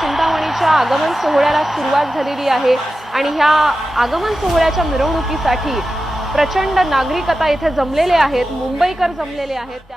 चिंतामणीच्या आगमन सोहळ्याला सुरुवात झालेली आहे आणि ह्या आगमन सोहळ्याच्या मिरवणुकीसाठी प्रचंड नागरिक आता इथे जमलेले आहेत, मुंबईकर जमलेले आहेत।